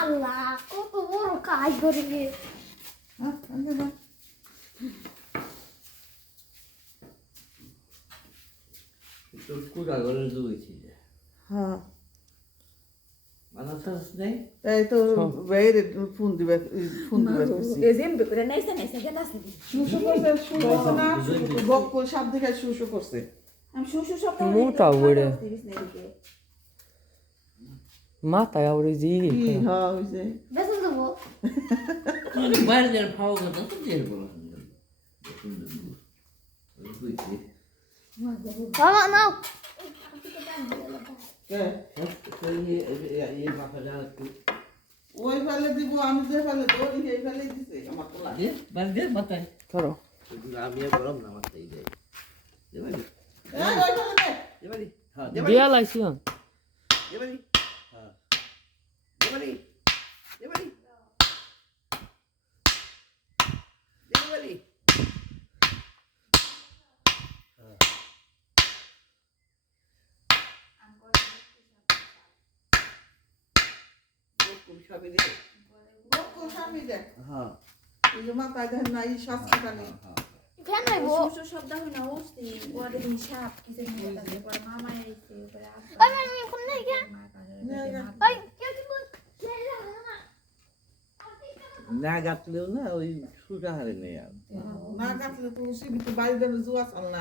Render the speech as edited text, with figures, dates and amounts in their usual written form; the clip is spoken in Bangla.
আল্লাহ কত বড় কাজ করে হ্যাঁ বানাচ্ছিস নেই এই তো বাইরে ফোন দিবে এজেম্বে করে নাইছে নাইছে গেতাছে শুশু করছে শুশু করছে না বক্ক সাপ দেখে শুশু করছে আমি শুশু সব মোটা ওরে মাথায় আউরে জি কি হ্যাঁ হইছে বেতন দেবো বাইরে যার খাওয়া কথা তো দিয়ে বলো বাবা নাও কে এই মাথা যারা ওই ফেলে দিব আমি যে ফেলে দৌড়ি এই ফেলে দিছে আমার কোলা বাড়ি দিয়ে মাথায় ধরো আমি আর গরম না মাথায় যাই দেবারি এই ওই ফেলে দে দেবারি হ্যাঁ দিয়া লাইছি দেবারি হ্যাঁ দেবারি দেবারি দেবারি বক্ক স্বামী দেখ হ্যাঁ এই যে মাথায় দেন না এই শাস্তিটা নেই কেন হইবো শুশু শব্দ হয় না উঠছি পরে দিন সাপ কিছু নিয়ে তারপরে পরে মামা এসে পরে আমি কোন নাই কে ওই কেউ দিব না গাতলেও না ওই সুজা হারে নেই আর না গাছলে তো সীমিত বাইরে জুয়া চাল না